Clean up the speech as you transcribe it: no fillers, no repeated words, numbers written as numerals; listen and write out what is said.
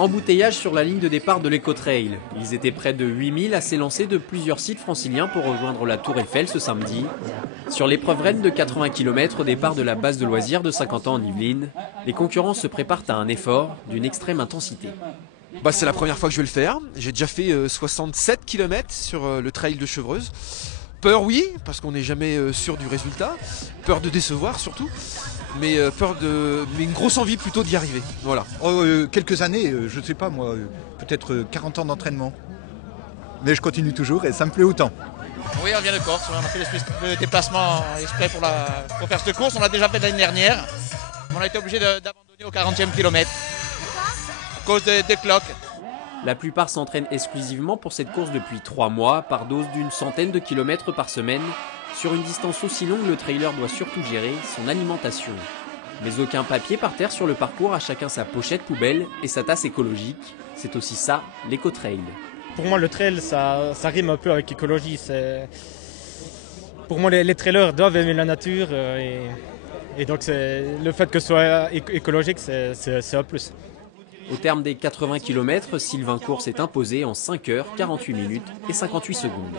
Embouteillage sur la ligne de départ de l'Ecotrail. Ils étaient près de 8000 à s'élancer de plusieurs sites franciliens pour rejoindre la Tour Eiffel ce samedi. Sur l'épreuve reine de 80 km au départ de la base de loisirs de Saint-Quentin en Yvelines, les concurrents se préparent à un effort d'une extrême intensité. C'est la première fois que je vais le faire. J'ai déjà fait 67 km sur le trail de Chevreuse. Peur oui, parce qu'on n'est jamais sûr du résultat. Peur de décevoir surtout. Mais mais une grosse envie plutôt d'y arriver. Voilà. Quelques années, je ne sais pas moi, peut-être 40 ans d'entraînement. Mais je continue toujours et ça me plaît autant. Oui, on vient de Corse, on a fait le déplacement exprès pour faire cette course. On l'a déjà fait l'année dernière. On a été obligé d'abandonner au 40e kilomètre à cause des cloques. La plupart s'entraînent exclusivement pour cette course depuis 3 mois, par dose d'une centaine de kilomètres par semaine. Sur une distance aussi longue, le trailer doit surtout gérer son alimentation. Mais aucun papier par terre sur le parcours, à chacun sa pochette poubelle et sa tasse écologique. C'est aussi ça, l'éco-trail. Pour moi, le trail, ça rime un peu avec écologie. Pour moi, les trailers doivent aimer la nature et donc le fait que ce soit écologique, c'est un plus. Au terme des 80 km, Sylvain Course est imposé en 5 h 48 minutes et 58 secondes.